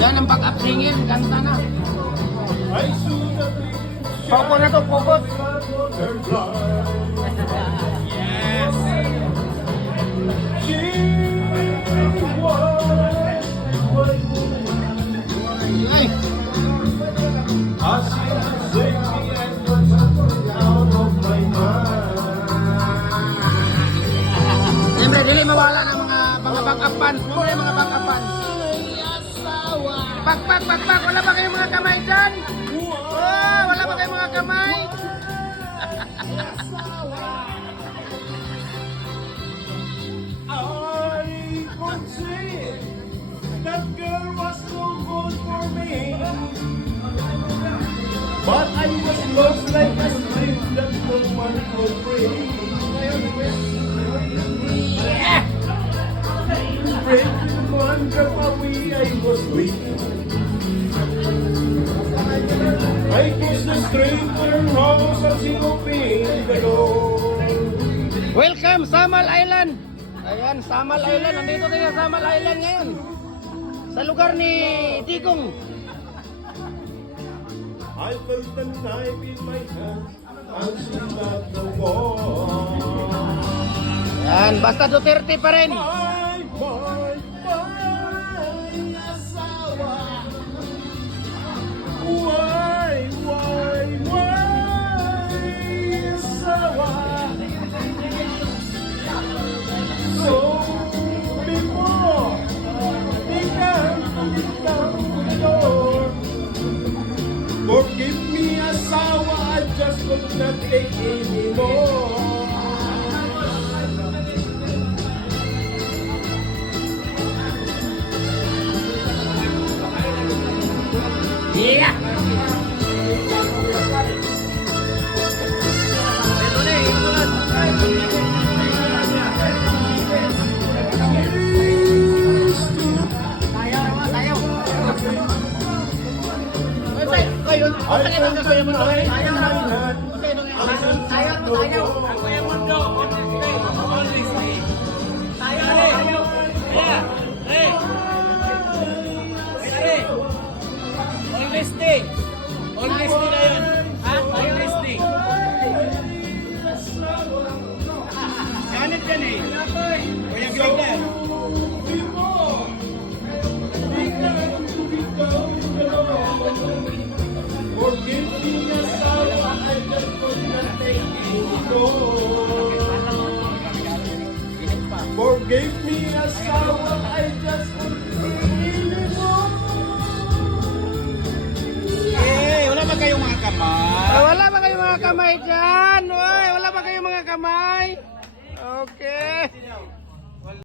Yan ang back-up singing, ganda na. Poko na to, pokot. Yes. Ay. Siyempre, dili mawala ng mga back-up fans. Mga back-up fans. Pak! Wala ba kayong mga kamay dyan? Oh, wala ba kayong mga kamay? I could say that girl was no good for me, but I was lost like a stream that no one could bring. Break one drop away, I was weak. I kissed the stranger house as he opened the door. Welcome, Samal Island! Ayan, Samal Island. Nandito tayo sa Samal Island ngayon. Sa lugar ni Digong. I felt the knife in my hand and she got the war. Ayan, basta Duterte pa rin. My asawa. Why, asawa? So, before they come down the door, forgive me, asawa, I just could not take anymore. Yeah! Honesty na yun. Ha? Honesty. Ganit yan eh. Kuya Gregda. Forgive me, asawa, I just could not take anymore. Forgive me, asawa, I just could not take anymore. Wala ba kayong mga kamay? Wala ba kayong mga kamay dyan? Oy, wala ba kayong mga kamay? Okay.